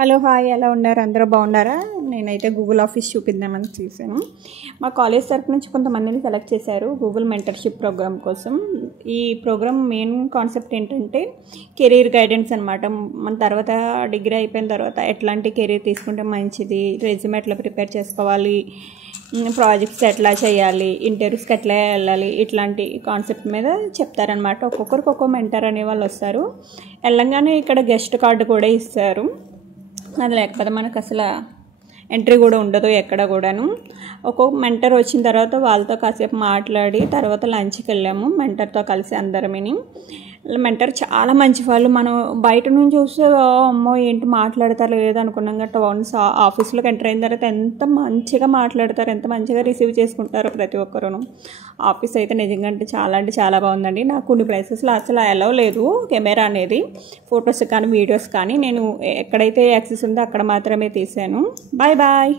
Hello hi ఎలా ఉన్నారు అందరూ బాగున్నారా? నేనైతే గూగుల్ ఆఫీస్ చూపిద్దామని చూసాను. మా కాలేజ్ తరఫు నుంచి కొంతమందిని సెలెక్ట్ చేశారు గూగుల్ మెంటర్షిప్ ప్రోగ్రామ్ కోసం. ఈ ప్రోగ్రామ్ మెయిన్ కాన్సెప్ట్ ఏంటంటే కెరీర్ గైడెన్స్ అనమాట. మన తర్వాత డిగ్రీ అయిపోయిన తర్వాత ఎట్లాంటి కెరీర్ తీసుకుంటే మంచిది, రెజ్యూమ్ ఎట్లా ప్రిపేర్ చేసుకోవాలి, ప్రాజెక్ట్స్ ఎట్లా చేయాలి, ఇంటర్వ్యూస్కి ఎట్లా వెళ్ళాలి, ఇట్లాంటి కాన్సెప్ట్ మీద చెప్తారనమాట. ఒక్కొక్కరికి ఒక్కో మెంటర్ అనే వాళ్ళు వస్తారు. వెళ్ళంగానే ఇక్కడ గెస్ట్ కార్డు కూడా ఇస్తారు. అది లేకపోతే మనకు అసలు ఎంట్రీ కూడా ఉండదు ఎక్కడ కూడాను. ఒక్కొక్క మెంటర్ వచ్చిన తర్వాత వాళ్ళతో కాసేపు మాట్లాడి తర్వాత లంచ్కి వెళ్ళాము మెంటర్తో కలిసి అందరమని. మెంటర్ చాలా మంచి వాళ్ళు. మనం బయట నుంచి చూస్తే అమ్మో ఏంటి మాట్లాడతారు లేదు అనుకున్నాం. గట్ట వన్స్ ఆఫీస్లోకి ఎంటర్ అయిన తర్వాత ఎంత మంచిగా మాట్లాడతారు, ఎంత మంచిగా రిసీవ్ చేసుకుంటారో ప్రతి ఒక్కరూ. ఆఫీస్ అయితే నిజంగా అంటే చాలా బాగుందండి. నాకు కొన్ని ప్లేసెస్లో అసలు అలౌ లేదు కెమెరా అనేది, ఫొటోస్ కానీ వీడియోస్ కానీ. నేను ఎక్కడైతే యాక్సెస్ ఉందో అక్కడ మాత్రమే తీసాను. Bye bye.